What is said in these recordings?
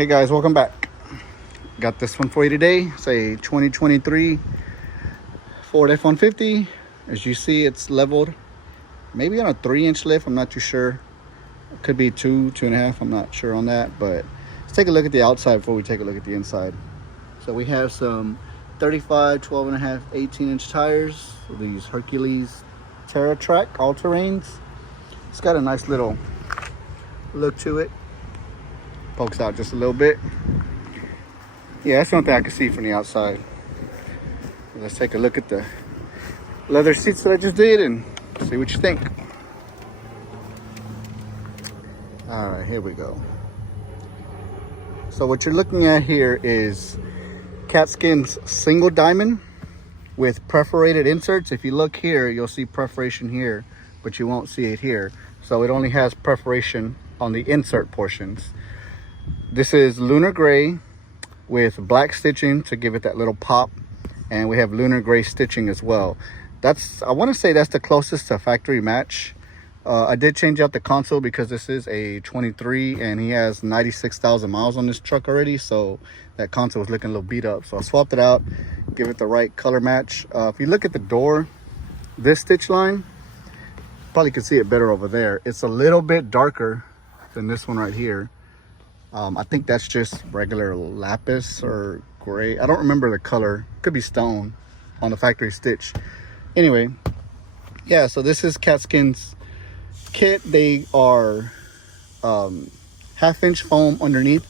Hey guys, welcome back. Got this one for you today. It's a 2023 Ford F-150. As you see, it's leveled, maybe on a 3-inch lift. I'm not too sure. It could be 2.5. I'm not sure on that. But let's take a look at the outside before we take a look at the inside. So we have some 35, 12.5, 18-inch tires. These Hercules Terra Track all-terrains. It's got a nice little look to it. Pokes out just a little bit. Yeah, that's one thing I can see from the outside. Let's take a look at the leather seats that I just did and see what you think. All right, here we go. So what you're looking at here is Katzkin's single diamond with perforated inserts. If you look here, you'll see perforation here, but you won't see it here. So it only has perforation on the insert portions. This is lunar gray with black stitching to give it that little pop, and we have lunar gray stitching as well. I want to say that's the closest to factory match. I did change out the console because this is a 23 and he has 96,000 miles on this truck already, so that console was looking a little beat up, so I swapped it out, give it the right color match. If you look at the door, this stitch line, probably could see it better over there. It's a little bit darker than this one right here. I think that's just regular lapis or gray. I don't remember the color. Could be stone on the factory stitch. Anyway, yeah, so this is Katzkin's kit. They are 1/2-inch foam underneath.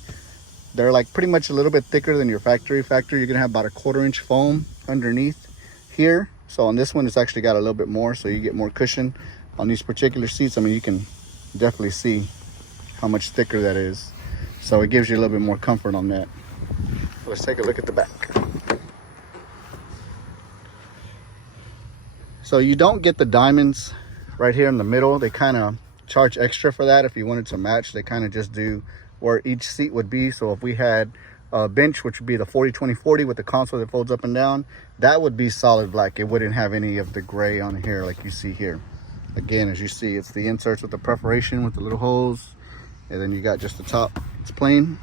They're like pretty much a little bit thicker than your factory. You're gonna have about a 1/4-inch foam underneath here. So on this one, it's actually got a little bit more, so you get more cushion on these particular seats. I mean, you can definitely see how much thicker that is. So it gives you a little bit more comfort on that. Let's take a look at the back. So you don't get the diamonds right here in the middle. They kind of charge extra for that. If you wanted to match, they kind of just do where each seat would be. So if we had a bench, which would be the 40-20-40 with the console that folds up and down, that would be solid black. It wouldn't have any of the gray on here like you see here. Again, as you see, it's the inserts with the perforation with the little holes, and then you got just the top. It's plain.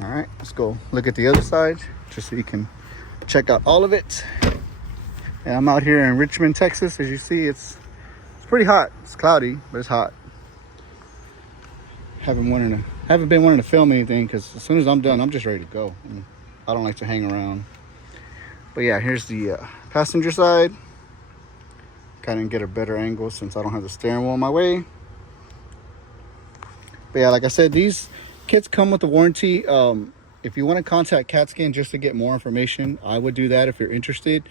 All right, let's go look at the other side just so you can check out all of it. And I'm out here in Richmond, Texas. As you see, it's pretty hot. It's cloudy, but it's hot. Haven't been wanting to film anything because as soon as I'm done, I'm just ready to go. And I don't like to hang around. But yeah, here's the passenger side. Kind of get a better angle since I don't have the steering wheel in my way. But yeah, like I said, these kits come with a warranty. If you want to contact Katzkin just to get more information, I would do that if you're interested.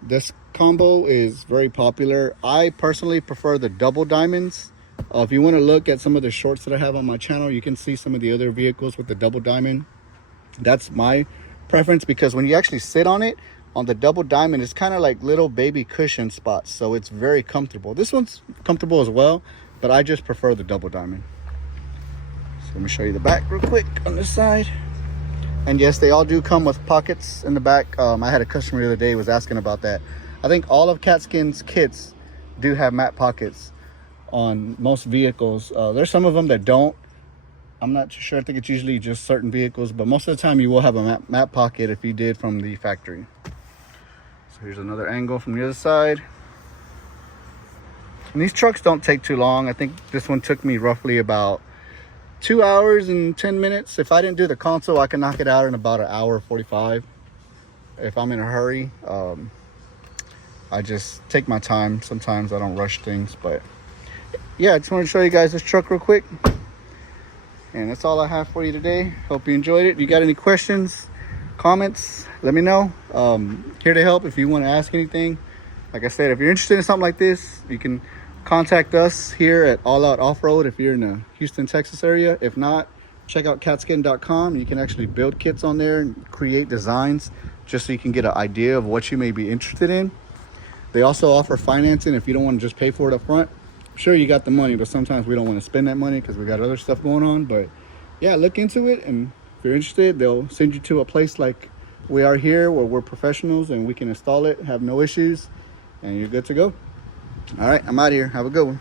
This combo is very popular. I personally prefer the double diamonds. If you want to look at some of the shorts that I have on my channel, you can see some of the other vehicles with the double diamond. That's my preference because when you actually sit on it, on the double diamond, it's kind of like little baby cushion spots. So it's very comfortable. This one's comfortable as well, but I just prefer the double diamond. So let me show you the back real quick on this side. And yes, they all do come with pockets in the back. I had a customer the other day was asking about that. I think all of Katzkin's kits do have matte pockets on most vehicles. There's some of them that don't. I'm not sure. I think it's usually just certain vehicles, but most of the time you will have a matte pocket if you did from the factory. So here's another angle from the other side. And these trucks don't take too long. I think this one took me roughly about 2 hours and 10 minutes. If I didn't do the console, I can knock it out in about 1:45. If I'm in a hurry, I just take my time. Sometimes I don't rush things, but yeah, I just wanted to show you guys this truck real quick. And that's all I have for you today. Hope you enjoyed it. If you got any questions, comments, let me know. Here to help if you want to ask anything. Like I said, if you're interested in something like this, you can contact us here at All Out Off-Road if you're in the Houston, Texas area. If not, check out katzkin.com. You can actually build kits on there and create designs just so you can get an idea of what you may be interested in. They also offer financing if you don't want to just pay for it up front. I'm sure you got the money, but sometimes we don't want to spend that money because we got other stuff going on. But yeah, look into it, and if you're interested, they'll send you to a place like we are here where we're professionals and we can install it, have no issues, and you're good to go. All right, I'm out of here. Have a good one.